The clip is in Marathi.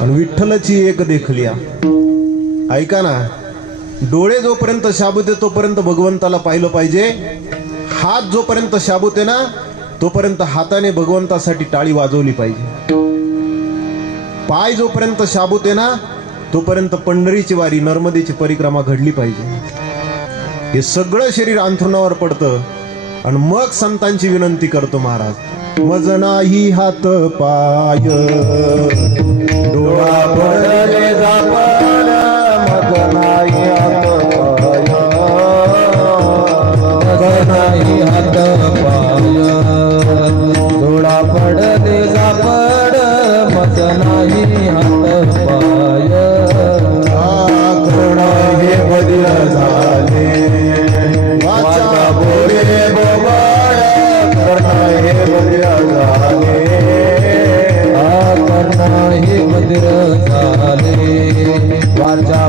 आणि विठ्ठलची एक देखलिया. ऐका ना, डोळे जोपर्यंत शाबूत आहे तोपर्यंत भगवंताला पाहिलं पाहिजे. हात जोपर्यंत शाबूत आहे ना तोपर्यंत हाताने भगवंतासाठी टाळी वाजवली पाहिजे. पाय जोपर्यंत शाबूत आहे ना तोपर्यंत पंढरीची वारी नर्मदेची परिक्रमा घडली पाहिजे. हे सगळं शरीर अंथरुणावर पडतं आणि मग संतांची विनंती करतो महाराज. मज नाही हात पाय डोळा पडले जापान, मज नाही हात पाय, मज नाही हात पाय, डोळा पडले जापड, मज नाही हात पाय. कर्ण हे बदल झाले वाचा बोले बोबाड, कर्ण हे बदल झाले, कर्ण हे बदल झाले वाचा